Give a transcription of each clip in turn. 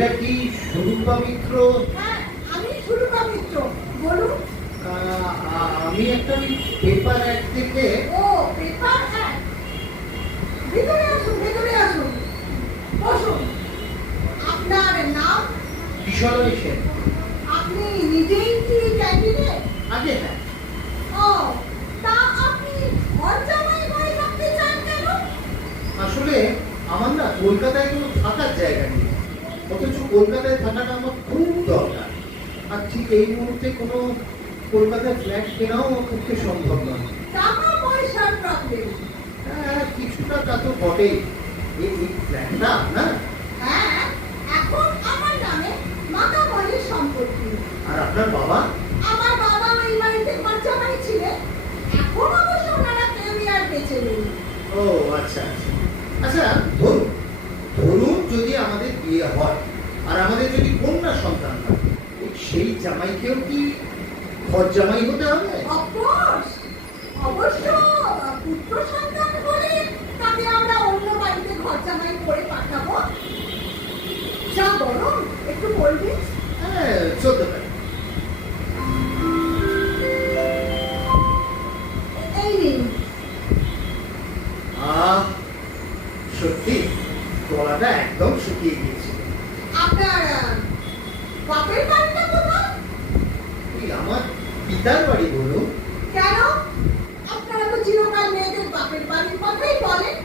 এটা কি সুরূপা মিত্র? হ্যাঁ, আমি সুরূপা মিত্র, বলুন। আমি একটা পেপার অ্যাড থেকে। ও, পেপার অ্যাড। ভিতরে আসুন, ভিতরে আসুন, বসুন। আপনার নাম? কিশোরী সেন। আপনি নিজেই কি ক্যান্ডিডেট? আগে হ্যাঁ। ও, তা আপনি ঘর জামাই হয়ে থাকতে চান কেন? আসলে আমার না কলকাতায় কোনো থাকার জায়গা নেই, অথচ কলকাতায় থাকাটা আমার খুব দরকার। আর ঠিক এই মুহূর্তে কোনো কলকাতায় ফ্ল্যাট কেনাও আমার পক্ষে সম্ভব নয়। টাকা পয়সার প্রবলেম? হ্যাঁ, কিছুটা তা তো বটেই। এই ফ্ল্যাটটা আপনার? হ্যাঁ, এখন আমার নামে মাতামণির সম্পত্তি। আর আপনার বাবা? আমার বাবা এই বাড়িতে ঘর জামাই ছিলেন, এখন অবশ্য ওনারা কেউই আর বেঁচে নেই। ও আচ্ছা আচ্ছা। আচ্ছা, ধরুন ধরুন যদি আমাদের বিয়ে হয় আর আমাদের যদি কন্যা সন্তান হয়, সেই জামাইকেও কি ঘর জামাই হতে হবে? অফকোর্স, অবশ্য পুত্র সন্তান হলে তাকে আমরা অন্য বাড়িতে ঘর জামাই করে পাঠাবো। যা গরম, একটু বলবি? হ্যাঁ, চলতে পারে। এই নিন। সত্যি গলাটা একদম শুকিয়ে গিয়েছিল। আপনার বাপের বাড়িটা কোথায়? এই আমার পিতার বাড়ি। বলুন। কেন? আপনারা তো চিরকাল মেয়েদের বাপের বাড়ির কথাই বলেন।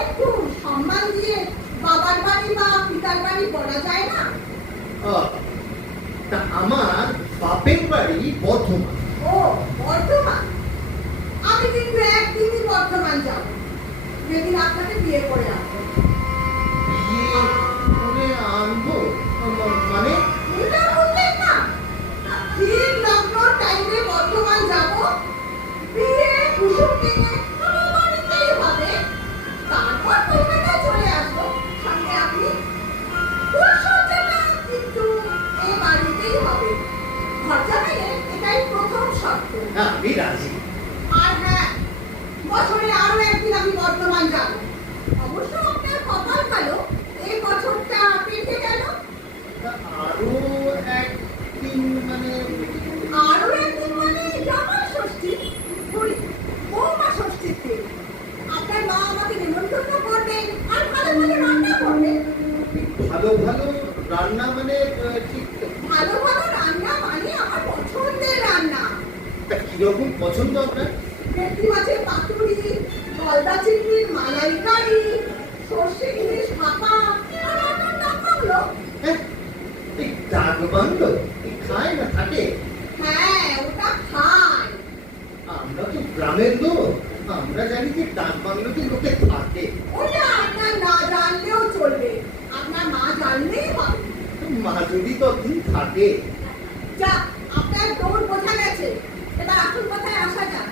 একটু সম্মান দিয়ে বাবার বাড়ি বা পিতার বাড়ি বলা যায় না? তা আমার বাপের বাড়ি বর্ধমান। ও, বর্ধমান। আমি কিন্তু একদিনই বর্ধমান যাব, যেদিন আপনাকে বিয়ে করে আনবো। বিয়ে করে আনবো? মানে? এটা বললেন না? ঠিক লগ্ন টাইমে বর্ধমান যাব, বিয়ে কুসুম থেকে আমার বাড়িতেই হবে, তারপর কলকাতায় চলে আসবো। সঙ্গে আপনি। ফুলসজ্জাটা কিন্তু এই বাড়িতেই হবে। ঘর জামাইয়ের এটাই প্রথম শর্ত। আমি রাজি। আর হ্যাঁ, বছরে আরো একদিন আমি বর্ধমান যাব। অবশ্য আপনার কপাল ভালো, এই বছরটা পেরিয়ে গেল। আরো একদিন মানে? আরো একদিন মানে জামাই ষষ্ঠী, বৌমা ষষ্ঠীতে আপনার মা আমাকে নিমন্ত্রণ করবেন আর ভালো ভালো রান্না করবেন। ভালো ভালো রান্না মানে? ঠিক ভালো ভালো রান্না মানে আমার পছন্দের রান্না। কিরকম পছন্দ আপনার? ভেটকি মাছের পাতুরি, গলদা চিংড়ির মালাইকারি, সর্ষে ইলিশ ভাপা, আর আপনার ডাক বাংলো। হ্যাঁ, এই ডাক বাংলো খায় না থাকে? হ্যাঁ, ওটা খায়। আমরা তো গ্রামের লোক, আমরা জানি যে ডাক বাংলোতে লোকে থাকে। ওটা আপনার না জানলেও চলবে, আপনার মা জানলেই হবে। মা যদি ততদিন থাকে। যা, আপনার দৌড় বোঝা গেছে, এবার আসল কথায় আসা যাক।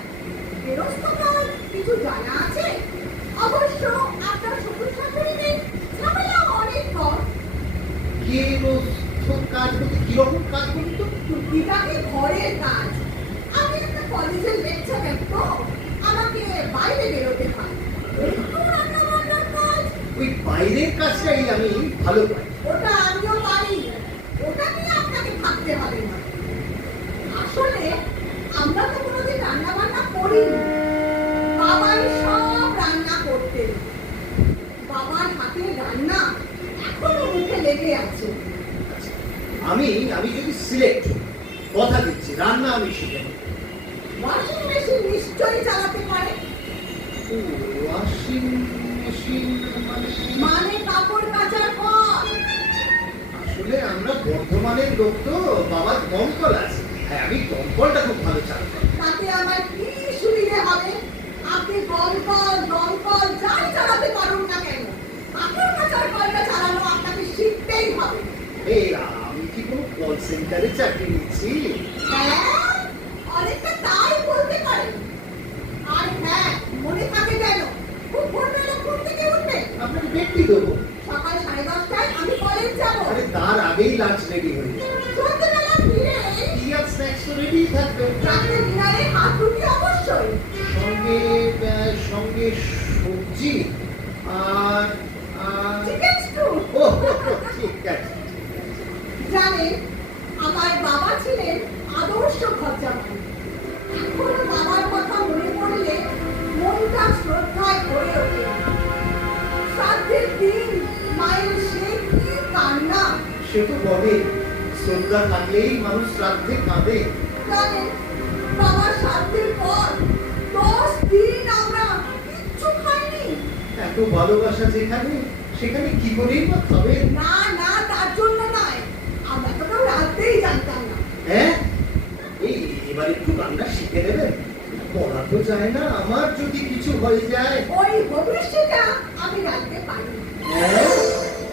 বেরোস্তকাল কিছু জানা আছে? অবশ্য আপনার শ্বশুর শাশুড়িদের ঝামেলা অনেক কম। কাজ বলতে কিরকম কাজ বলুন তো? টুকিটাকি ঘরের কাজ। আমি একটা কলেজের লেকচারার, তো আমাকে বাইরে বেরোতে হয়। একটু রান্না বান্নার কাজ। ওই বাইরের কাজটাই আমি ভালো পাই। ওটা আমিও পারি, ওটা নিয়ে আপনাকে ভাবতে হবে না। আসলে আমরা তো কোনোদিন রান্না বান্না করিনি, বাবাই সব রান্না করতেন। বাবার হাতের রান্না এখনো মুখে লেগে আছে। আমি যদি সিলেক্ট কথা দিচ্ছি, রান্না আমি শিখে নেব। ওয়াশিং মেশিন নিশ্চয়ই চালাতে পারে। ওয়াশিং মেশিন মানে কাপড় কাচার ঘর। আসলে আমরা বর্ধমানের লোক তো, বাবার দমকল আছে। হ্যাঁ, আমি দমকলটা খুব ভালো চালাতে। তাতে আমার কি সুবিধে হবে? আপনি দমকল যাই চালাতে পারুন না কেন, কাপড় কাচার ঘরটা চালানো আপনাকে শিখতেই হবে। এই আমি কি কোনো কল সেন্টারে চাকরি নিচ্ছি? হ্যাঁ, অনেকটা তাই বলতে পারেন। আর হ্যাঁ, মনে থাকে যেন খুব ভোরবেলা ঘুম থেকে উঠবেন। আপনাকে ব্যক্তি দেবো। সকাল 10:30টায় আমি কলেজ যাব। আরে তার আগেই লাঞ্চ রেডি হয়ে যাবে। সন্ধ্যেবেলা ফিরে টি আর স্ন্যাক্স তো রেডি থাকবে। রাতে ডিনারে হাত রুটি অবশ্যই। সঙ্গে সবজি আর চিকেন স্টু। ও ঠিক আছে। সে তো বলে শ্রদ্ধা থাকলেই মানুষ শ্রাদ্ধে কাঁদে। জানেন, বাবার শ্রাদ্ধের পর 10 দিন আমরা কিচ্ছু খাইনি। এত ভালোবাসা যেখানে, সেখানে কি করেই বা খাবে? না না, তার জন্য নয়, আমরা তো কেউ রাঁধতেই জানতাম না। হ্যাঁ, এই এবার একটু রান্না শিখে নেবেন। বলা তো যায় না, আমার যদি কিছু হয়ে যায়। ওই ভবিষ্যৎটা আমি রাঁধতে পারি। হ্যাঁ,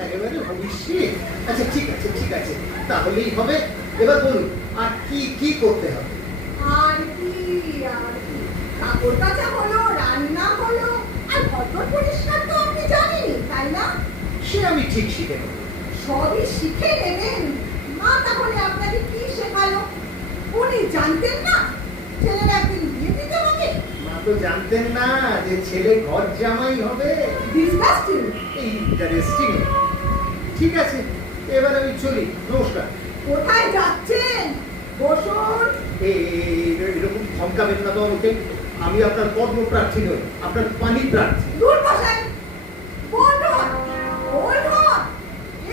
একেবারে ভবিষ্যৎ। আচ্ছা ঠিক আছে ঠিক আছে, তাহলেই হবে। এবার বলুন, আর কি কি করতে হবে? আর কি আর কি, কাপড় কাচা হলো, রান্না হলো, আর ঘর পরিষ্কার তো আপনি জানেনই, তাই না? সে আমি ঠিক শিখে নেব। সবই শিখে নেবেন। মা তাহলে আপনাকে কি শেখালো? উনি জানতেন না ছেলের একদিন বিয়ে দিতে হবে? মা তো জানতেন না যে ছেলে ঘর জামাই হবে। ডিসগাস্টিং। ইন্টারেস্টিং। ঠিক আছে, এবার আমি চলি। নমস্কার। কোথায় যাচ্ছেন? বসুন। এরকম ধমকাবেন না তো আমাকে। আমি আপনার কর্মপ্রার্থী নই, আপনার পানি প্রার্থী। দূর বসেন। বলুন বলুন,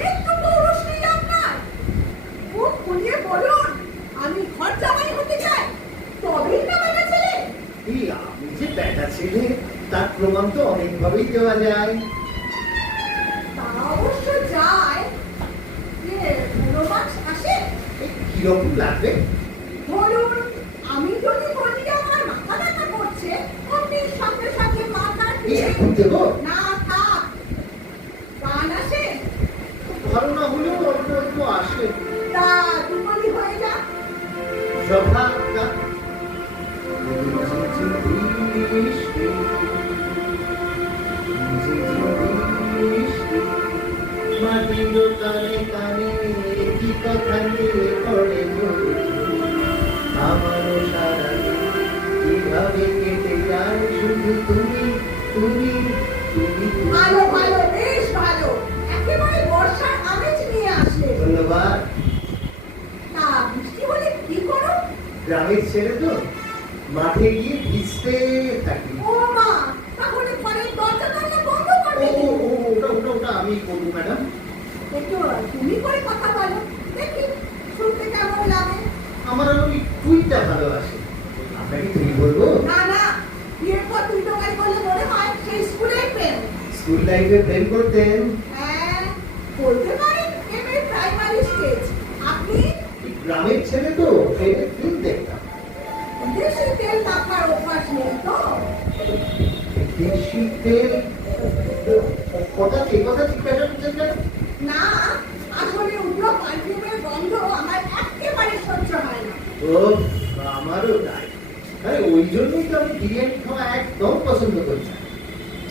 একটু পৌরুষ নেই আপনার? মুখ খুলিয়ে বলুন, আমি ঘর জামাই হতে চাই, তবেই না বেটা ছেলে। এই আমি যে ব্যাটা ছেলে, তার প্রমাণ তো অনেকভাবেই দেওয়া যায়। তা অবশ্য যায়। যে রোমান্স আসে। এই কিরকম লাগবে? ধরুন, আমি যদি বলি আমার মাথা ব্যথা করছে, আপনি সঙ্গে সঙ্গে মাথার এই পিঠে এখন দেবো? না থাক। গান আসে? ভালো না হলেও অল্প অল্প আসে। তা দুপুরি হয়ে যাক। সভা মাটির কানে কানে কি কথা নিয়ে পড়ে আমারও সারা কিভাবে কেটে যায় শুধু তুমি তুমি তুমি ভালো ভালো, বেশ ভালো, একেবারে বর্ষার আমেজ নিয়ে আসলে। ধন্যবাদ। তা বৃষ্টি হলে কি করো? গ্রামের ছেলে তো, মাঠে গিয়ে ভিজতে থাকি। ও মা, তাহলে ঘরের দরজা জানলা বন্ধ ও করবে ও কি? ও, ওটা আমি করবো ম্যাডাম। একটু তুমি করে কথা বলো, দেখি শুনতে কেমন লাগে। আমার আবার ওই টুইটা ভালোবাসে। আপনাকে তুই বলবো? না না, বিয়ের পর তুই তো গাই বলে মনে হয় সেই স্কুলের প্রেম। স্কুল লাইফে প্রেম করতেন? হ্যাঁ, বলতে পারেন এমএ প্রাইমারি স্টেজ। আপনি? গ্রামের ছেলে তো, প্রেমের ফিল্ম দেখতাম। দেশি তেল মাখার অভ্যাস নেই তো? দেশি তেল? কথা জিজ্ঞাসা করছেন কেন? না, আসলে উগ্র পারফিউমের গন্ধ আমার একেবারে সহ্য হয় না। ও, আমারও তাই। আরে ওই জন্যই তো আমি বিরিয়ানি খাওয়া একদম পছন্দ করি না।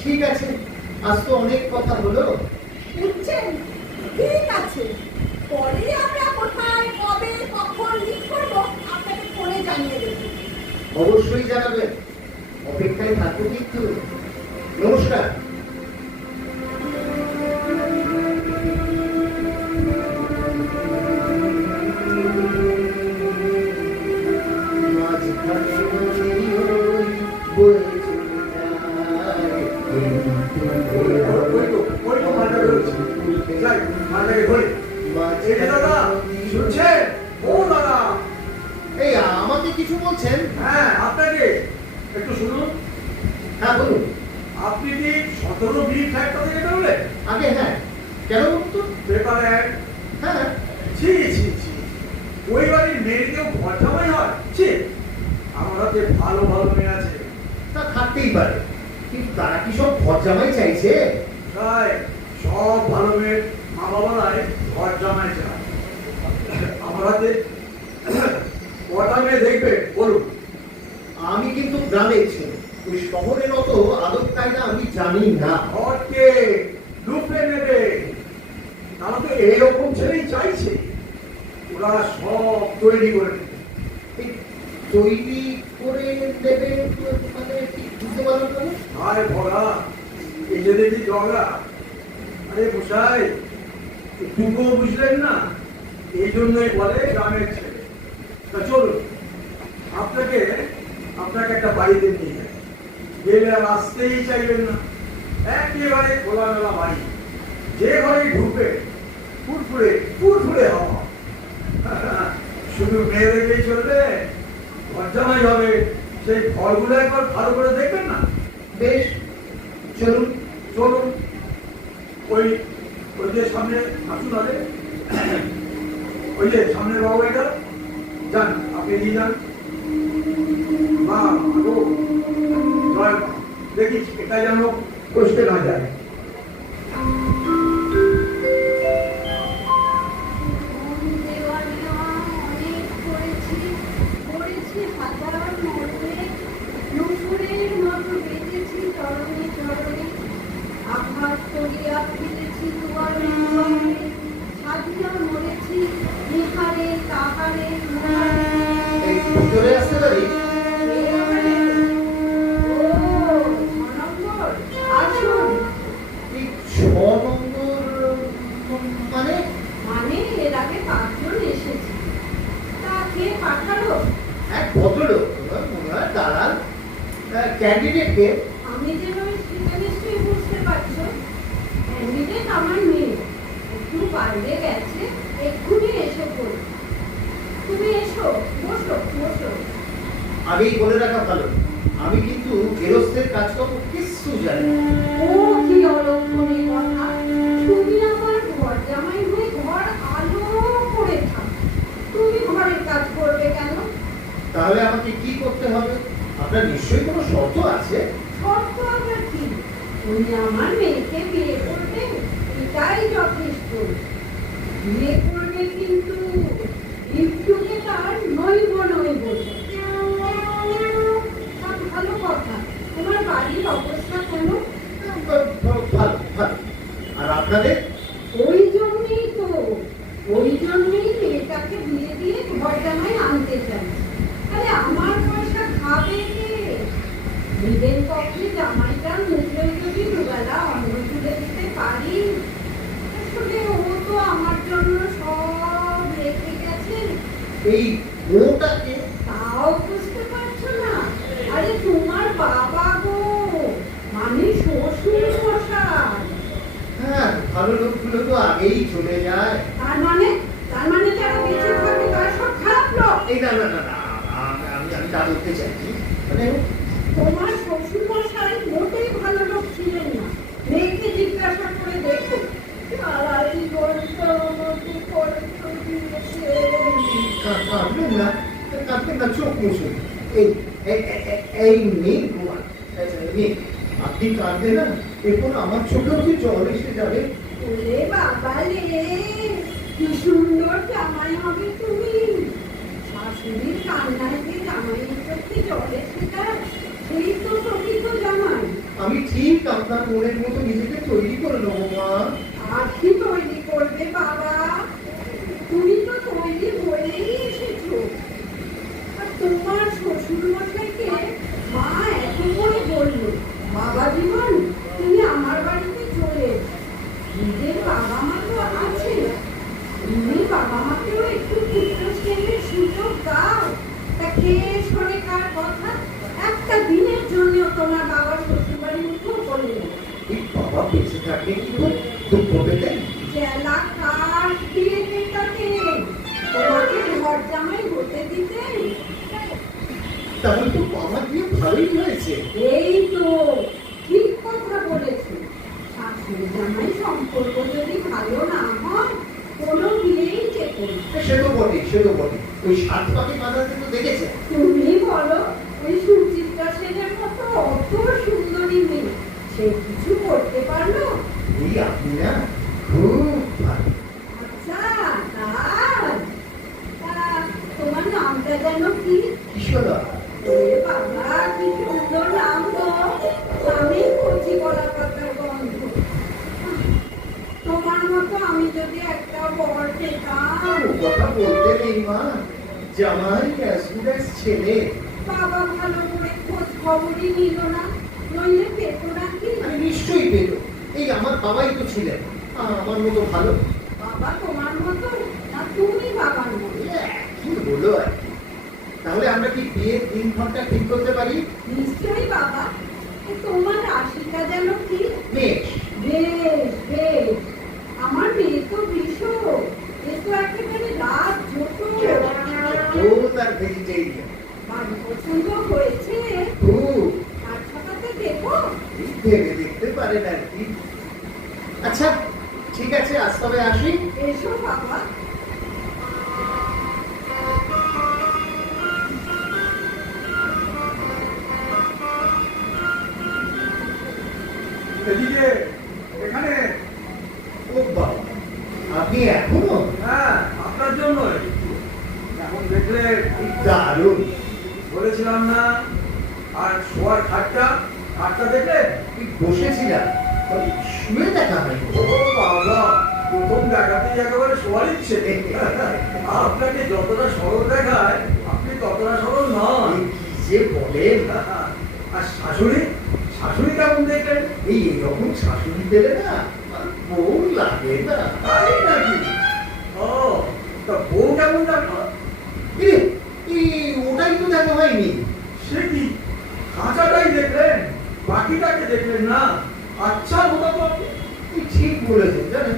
ঠিক আছে, আজ তো অনেক কথা হলো। বুঝছেন? ঠিক আছে, পরে আমরা কোথায় কবে কখন লিখ করবো আপনাকে ফোনে জানিয়ে দেবো। অবশ্যই জানাবেন, অপেক্ষায় থাকবো কিন্তু। নমস্কার। মাঝখানে নদী ওই বয়ে চলে যায়, এই আমাকে কিছু বলছেন? হ্যাঁ, আপনাকে একটু শুনুন। হ্যাঁ বলুন। আপনি কি 17 বি ফ্ল্যাটটা থেকে বেরোলেন? আগে হ্যাঁ, কেন বলুন তো? Paper ad. হ্যাঁ, ছি ছি ছি, ওই বাড়ির মেয়ের কেউ ঘর জামাই হয়? ছি, আমার হাতে ভালো ভালো মেয়ে আছে। তা থাকতেই পারে, কিন্তু তারা কি সব ঘর জামাই চাইছে? তাই সব ভালো মেয়ের মা বাবারাই ঘর জামাই চায়। আমার হাতে কটা মেয়ে দেখবে বলুন? আমি কিন্তু গ্রামের ছেলে, ওই শহরের মতো আদব কায়দা আমি জানি না। ঘরকে লুপে নেবে, তারা তো এইরকম ছেলেই চাইছে। ওরা সব তৈরি করে নেবে। এই তৈরি করে দেবে মানে ঠিক বুঝতে পারলাম না। আরে ভরা, এই যে দেখি ঝগড়া। আরে মশাই, একটুকু বুঝলেন না? এই জন্যই বলে গ্রামের ছেলে। তা চলুন, আপনাকে একটা বাড়িতে নিয়ে যাই। গেলে আর আসতেই চাইবেন না। একেবারে খোলামেলা বাড়ি, যে ঘরে ঢুকবে ফুরফুরে ফুরফুরে হওয়া। শুধু মেয়ে দেখলেই চলবে, জামাই হবে, সেই ফলগুলো একবার ভালো করে দেখবেন না। বেশ, চলুন। চলুন, ওই ওই যে সামনে আসুন, আরে ওই যে সামনে বাবু এটা যান, আপনি নিয়ে যান। মা গো, জয় মা, দেখি এটা যেন কষ্টে না যায়। এই ভিতরে আসতে পারি? এই 6 নম্বর মানে? মানে এর আগে 5 জন এসেছে, তা কে পাঠালো? এক ভদ্রলোক, মনে হয় দালাল। ক্যান্ডিডেট কে? আমি যেভাবে সেটা নিশ্চয়ই বুঝতে পারছো। ক্যান্ডিডেট আমার মেয়ে, একটু বাইরে গেছে, এক্ষুনি এসে পড়বে। তুমি এসো, বসো বসো। আগেই বলে রাখা ভালো, আমি কিন্তু গেরস্তের কাজকর্ম কিচ্ছু জানি না। ও কি অলক্ষণে কথা! তুমি আমার ঘর জামাই হয়ে ঘর আলো করে থাক, তুমি ঘরের কাজ করবে কেন? তাহলে আমাকে কি করতে হবে? আপনার নিশ্চয়ই কোনো শর্ত আছে? শর্ত আবার কি? তুমি আমার মেয়েকে বিয়ে করবে, এটাই যথেষ্ট। বিয়ে করবে কিন্তু একটুকে তার নইব নইব। তা ভালো কথা। তোমার বাড়ির অবস্থা কেন? ভালো ভালো। আর আপনাদের? ওই জন্যই মেয়েটাকে বিয়ে দিয়ে ঘর জামাই আনতে চাই। আরে আমার পয়সা খাবে কে? নিজের পক্ষে জামাইটার মুখে যদি দুবেলা অন্ন তুলে দিতে পারি। আসলে ও তো আমার জন্য সব রেখে গেছে। এই বউটাকে? তাও বুঝতে পারছো না? আরে তোমার বাবা গো, মানে শ্বশুর মশাই। হ্যাঁ, ভালো লোকগুলো তো আগেই চলে যায়। তার মানে যারা বেঁচে থাকে তারা সব খারাপ লোক। এই না না না না, আমি তা বলতে চাইছি, মানে তোমার শ্বশুর মশাই মোটেই ভালো লোক ছিলেন না। মেয়েকে জিজ্ঞাসা করে দেখো, সারাই গল্প আমাকে কষ্ট দিয়েছে। কাঁদবেন না, কাঁদবেন না, চোখ মুছুন। এই এই নিন কুমার, নিন। আপনি কাঁদবেন না, এরপর আমার চোখেও কি জল এসে যাবে। ওরে বাবা রে, কি সুন্দর জামাই হবে তুমি। শাশুড়ির কান্নায় যে জামাইয়ের চোখে জল এসে যায়, সেই তো প্রকৃত জামাই। আমি ঠিক আপনার মনের মতো নিজেকে তৈরি করে নেবো মা। আর কি তৈরি করবে বাবা? তুমি তো তৈরি হয়েই এসেছো। আর তোমার শ্বশুর মশাইকে মা এত করে বললো, বাবা জীবন তুমি আমার বাড়িতে চলে এসো। নিজের বাবা মা তো আছে, তুমি বাবা মাকেও একটু পুত্র স্নেহের সুযোগ দাও। তা কে শোনে কার কথা? একটা দিনের জন্য তোমার বাবা শ্বশুর বাড়ির মুখেও বলে না। এই বাবা বেঁচে থাকলে কি করে দুঃখ পেতেন? জেলা কাঠ দিয়ে মেটাতে তোমাকে ঘর জামাই হতে দিতেন। তাহলে তো বাবা দিয়ে ভালোই হয়েছে। এই তো ঠিক কথা বলেছো। শাশুড়ি জামাই সম্পর্ক যদি ভালো না হয়, কোনো বিয়েই চেপো না। সে তো বটে, সে তো বটে। ওই 7 পাকে বাঁধাতে তো দেখেছেন। তুমি বলো, ওই সুচিত্রা সেনের মতো অত সুন্দরী মেয়ে সে কিছু করতে পারলো? এই আপনি না খুব ভালো। আচ্ছা, তাই? তা তোমার নামটা যেন কি? কিশোরা। ওরে বাবা, কি সুন্দর নাম গো। আমি কচি কলা পাতার গন্ধ। তোমার মতো আমি যদি একটা বর পেতাম। ও কথা বলতে নেই মা, জামাই as good as ছেলে। বাবা ভালো করে খোঁজ খবরই নিল না, নইলে পেত নাকি? আমি নিশ্চয়ই পেল। এই আমার বাবাই তো ছিলেন আমার মতো ভালো। বাবা তোমার মতো না তুমি বাবার মতো? কি হলো আর কি? তাহলে আমরা কি বিয়ের দিন ঘন্টা ঠিক করতে পারি? নিশ্চয়ই বাবা। তোমার রাশিটা যেন কি? বেশ। বেশ বেশ। আমার মেয়ে তো ভীষণ ভেবে দেখতে পারেন আর কি। আচ্ছা ঠিক আছে, আজ তবে আসি। এসো বাবা। এদিকে, এখানে। ও বাবা, আপনি এখনো? হ্যাঁ, আপনার জন্যই। এখন দেখলে দারুণ। বলেছিলাম না, আর শোয়ার খাটটা দেখলে? বসেছিলাম, তবে শুয়ে দেখা হয়নি। ও বাবা, প্রথম দেখাতেই একেবারে শোয়ার ইচ্ছে। আপনাকে যতটা সরল দেখায়, আপনি ততটা সরল নন। এই কি যে বলেন! আর শাশুড়ি শাশুড়ি কেমন দেখলেন? এই এরকম শাশুড়ি পেলে না আর বউ লাগে না। তাই নাকি? ও, তা বউ কেমন লাগলো? এ, এই ওটাই তো দেখা হয়নি। সে কি, খাঁচাটাই দেখলেন, বাকিটাকে দেখলেন না? আচ্ছা বোধা তো আপনি। এই ঠিক বলেছেন, জানেন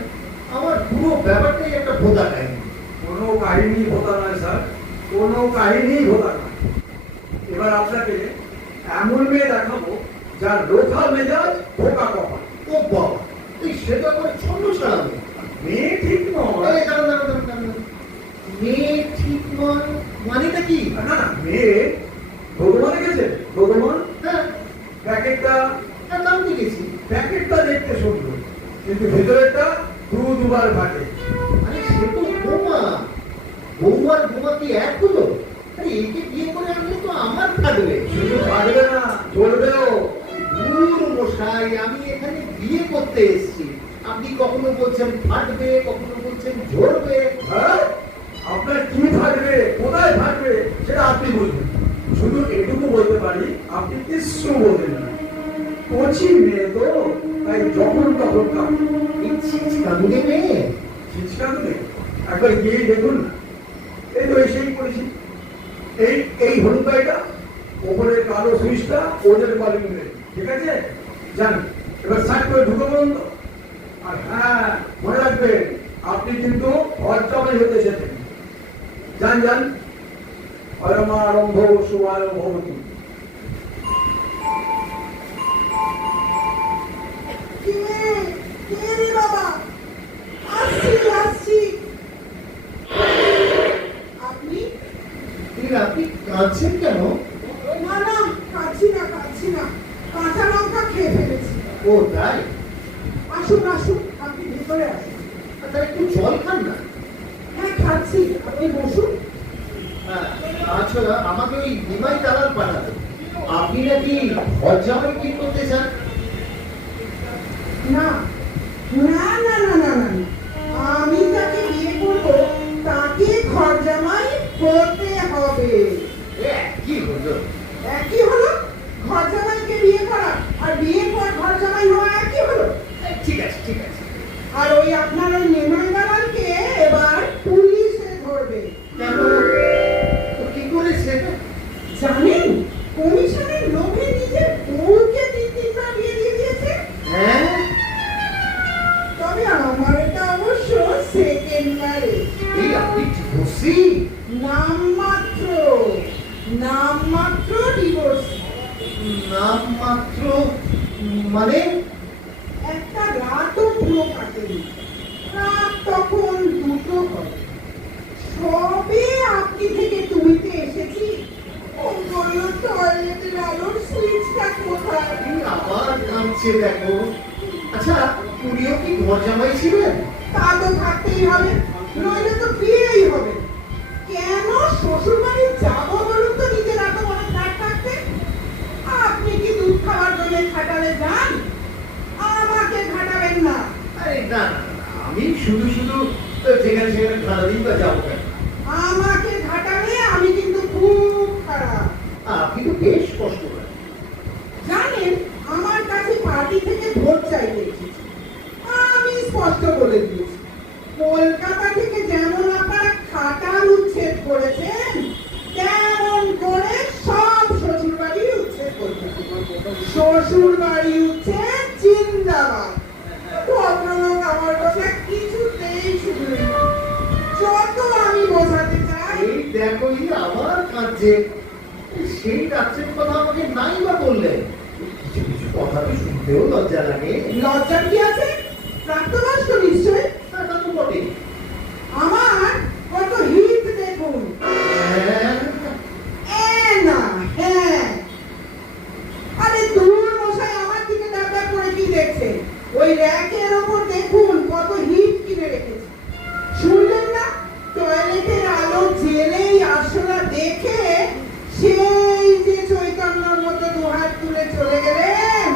আমার পুরো ব্যাপারটাই একটা ভোঁতা কাহিনী। কোনো কাহিনী হতা নয় স্যার, কোনো কাহিনী হতা নয়। এবার আপনাকে এমন মেয়ে দেখাবো যার লোথা মেজাজ, পোকা কপাল। ও বাবা, এই সেটা করে ছন্দ ছাড়াবে। মেয়ে ঠিক নয়। এই দাঁড়ান, দাঁড়ান, দাঁড়ান, দাঁড়ান। মেয়ে ঠিক নয় মানেটা কি? না না, মেয়ে ভগবান গেছে, ভগবান। হ্যাঁ, প্যাকেটটা হ্যাঁ, নাম লিখেছি। প্যাকেটটা দেখতে সুন্দর, কিন্তু ভেতরেরটা দুবার ফাটে। আরে সে তো বোমা। বউ আর বোমা কি এক হলো? আরে একে বিয়ে করে আনলে তো আমার থাকবে। শুধু ফাটবে না, চলবেও। দূর মশাই, আমি এখানে বিয়ে করতে এসেছি। আপনি কখনো বলছেন ফাটবে, কখনো বলছেন ঝরবে। হ্যাঁ? আপনার কি ফাটবে, কোথায় ফাটবে, সেটা আপনি বুঝবেন। শুধু এটুকু বলতে পারি, আপনি কিছু বলবেন না। কচি মেয়ে তো, তাই যখন তখন কাঁপবে। এই ছিচকানুকে মেয়ে। ছিচকাতে একবার গিয়ে দেখুন না। এই তো এসেই করেছি। এই হলুদ গাড়িটা, ওপরে কালো সুইচটা ওদের কলিং বেল, ঠিক আছে? যান, এবার সাইড করে ঢুকে বলুন তো। আর হ্যাঁ, মনে রাখবেন, আপনি কিন্তু অর্চমাই হতে এসেছেন। যান যান। অয়মারম্ভ শুভায় ভবতু। কে রে বাবা? আসছি আসছি। আপনি? আপনি কাঁদছেন কেন? না না, কাঁদছি না কাঁদছি না, কাঁচা লঙ্কা খেয়ে ফেলেছি। ও তাই? আসুন আসুন, আপনি ভেতরে আসুন। তাহলে একটু জল খান না। হ্যাঁ খাচ্ছি, আপনি বসুন। হ্যাঁ, আচ্ছা, আমাকে ওই নিমাই দালাল পাঠাতো। আপনি নাকি ঘর জামাই ঠিক করতে চান? না না না না না না, আমি যাকে বিয়ে করবো তাকে ঘর জামাই করতে হবে। কি হলো? একই হলো, ঘর জামাইকে বিয়ে করা আর বিয়ে পর ঘর জামাই হওয়া একই হলো। ঠিক আছে, ঠিক আছে। আর ওই আপনার ওই নির্মাণ দালালকে এবার পুলিশে ধরবে। কেন? ও কি করেছে? জানেন, কমিশনের লোভে নিজের বউকে তিনটা বিয়ে দিয়ে দিয়েছে। হ্যাঁ, তবে আমার এটা অবশ্য সেকেন্ড ম্যারেজ। এই আপনি ডিভোর্সি? নামমাত্র ডিভোর্স। নামমাত্র মানে? একটা রাতও পুরো কাটেনি। রাত তখন 2টো হবে। সবে আপনি থেকে তুমিতে এসেছি, ও বলল টয়লেটের আলোর সুইচটা কোথায়। এই আবার কাঁদছে দেখো। আচ্ছা, উনিও কি ঘর জামাই ছিলেন? তা তো থাকতেই হবে, নইলে তো বিয়েই হবে। কেন শ্বশুর বাড়ি যাবো বলুন তো নিজের এত বড় ফ্ল্যাট থাকতে? আপনি কি দুধ খাওয়ার জন্য খাটালে যান? আমাকে খাটাবেন না। আরে না না, না, আমি শুধু শুধু যেখানে সেখানে খাওয়া দিন বা যাবো কেন? আমাকে ঘাটালে আমি কিন্তু খুব খারাপ। আপনি তো বেশ কষ্ট করেন। জানেন, আমার কাছে পার্টি থেকে ভোট চাইতে এসেছে। আমি স্পষ্ট বলে দিয়েছি, কলকাতা থেকে যেমন আপনারা খাটাল উচ্ছেদ করেছেন, তেমন করে সব শ্বশুর বাড়ি উচ্ছেদ করবেন। শ্বশুর বাড়ি উচ্ছেদ জিন্দাবাদ। ভদ্রলোক আমার কথা কিছুতেই শুনলেন না। যত আমি বোঝাতে চাই, এই দেখো, এই আবার কাঁদছে। সেই রাত্রের কথা আমাকে নাই বা বললেন। কিছু কিছু কথা তো শুনতে ভাবতেও লজ্জা লাগে। লজ্জা কি আছে? প্রাপ্তবয়স্ক নিশ্চয়। তা তো বটে। আমার কত হিট দেখুন। হ্যাঁ, না হ্যাঁ, আরে দূর মশাই, আমার দিকে ডাকা করে কি দেখছে? ওই র্যাকের ওপর দেখুন কত হিট কিনে রেখেছে। শুনলেন না, টয়লেটের আলো জেলেই আসলা দেখে সেই যে চৈতন্যর মতো দুহাত তুলে চলে গেলেন,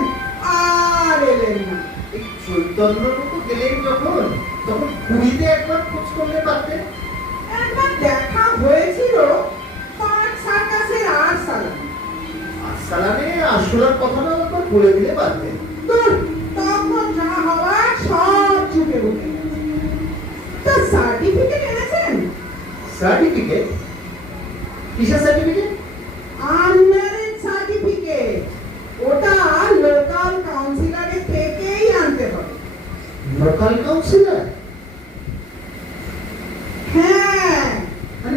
আর এলেন না। এই চৈতন্যর মতো গেলেন যখন, তখন পুরীতে একবার খোঁজ করলে পারতেন। একবার দেখা হয়েছিল পার্ক সার্কাসের আর সালাম। আসসালামে আসলার কথাটা একবার বলে দিলে পারতেন। দূর, তখন যা হওয়ার সব চুপে উঠে গেছে। তা সার্টিফিকেট এনেছেন? সার্টিফিকেট? কিসের সার্টিফিকেট? Unmarried certificate. ওটা লোকাল কাউন্সিলরের থেকেই আনতে হবে। Local councillor? হ্যাঁ,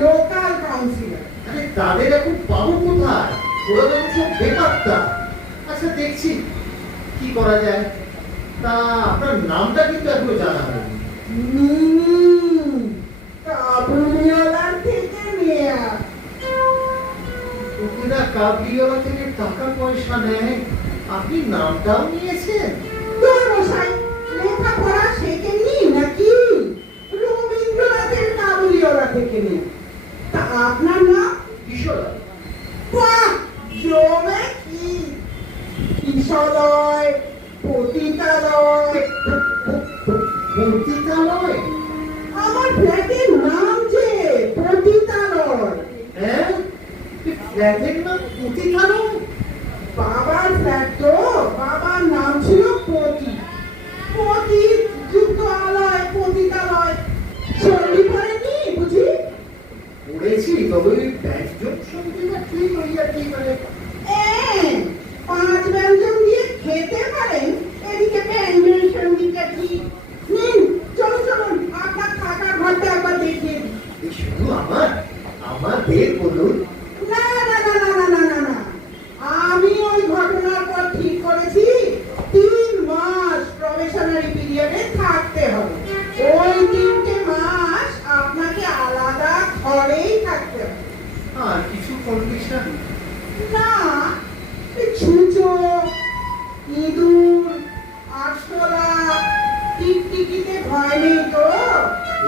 লোকাল কাউন্সিলর। আরে তাদের এখন পাবো কোথায়? ওরা তো সব বেকারটা। আচ্ছা দেখছি কি করা যায়। তা আপনার নামটা কিন্তু এখনো জানা হয়নি। কাবুলিওয়ালার থেকে নেয়া। ওরা কাবলিওয়ালা থেকে টাকা পয়সা নেয়, আপনি নামটাও নিয়েছেন? তোর মশাই লেখাপড়া শেখেননি নাকি? রবীন্দ্রনাথের কাবুলিওয়ালা থেকে নিয়ে। তা আপনার নাম? কিশোরা? বাহ, জমে কি! কিশোরয়, পতিতালয়। পতিতালয়? আমার ফ্ল্যাটের নাম যে পতিতালয়। হ্যাঁ, ফ্ল্যাটের নাম পতিতালয়? বাবার ফ্ল্যাট তো, বাবার নাম ছিল পতি। পতিত যুক্ত আলয়, পতিতালয়। সন্ধি করেননি বুঝি? পড়েছি, তবে ওই ব্যঞ্জন সঙ্গীটা ঠিক ওই আর কি মানে। পাঁচ ব্যঞ্জন দিয়ে খেতে পারেন, এদিকে ব্যঞ্জন সঙ্গীটা ঠিক। নিন, চলুন চলুন, আপনার থাকার ঘরটা একবার দেখিয়ে দিই। এই শুধু আমাদের বলুন। না না না না না না না না, আমি ওই ঘটনার পর ঠিক করেছি 3 মাস প্রবেশনারি পিরিয়ডে থাকতে হবে। ওই 3টে মাস আপনাকে আলাদা ঘরেই থাকতে হবে। আর কিছু কন্ডিশন? না, এই ছুঁচো, ইঁদুর, আরশোলা, টিকটিকিতে ভয় নেই তো?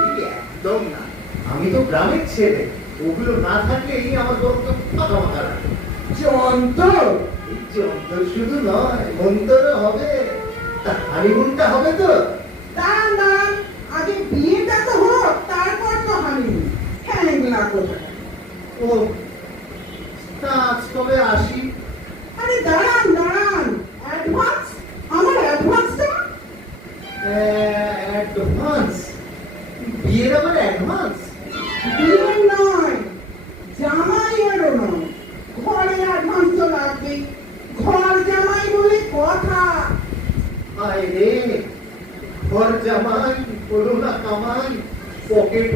এই একদম না, আমি তো গ্রামের ছেলে, ওগুলো না থাকলেই আমার বরং তো ফাঁকা ফাঁকা লাগে। যন্ত্র? এই যন্ত্র শুধু নয়, মন্তরও হবে। তা হানিমুনটা হবে তো? দাঁড়ান দাঁড়ান, আগে বিয়েটা তো হোক, তারপর তো হানিমুন। হ্যাংলা কোথায়? ও, তা আজ কবে আসি? আরে দাঁড়ান দাঁড়ান, অ্যাডভান্স, আমার অ্যাডভান্সটা। অ্যাডভান্স? বিয়ের আবার অ্যাডভান্স? বিয়ে নয়, জামাইয়েরও নয়, ঘরে অ্যাডভান্স তো লাগবেই। ঘর জামাই বলে কথা। হায় রে, ঘর জামাই, করোনা কামাই, পকেট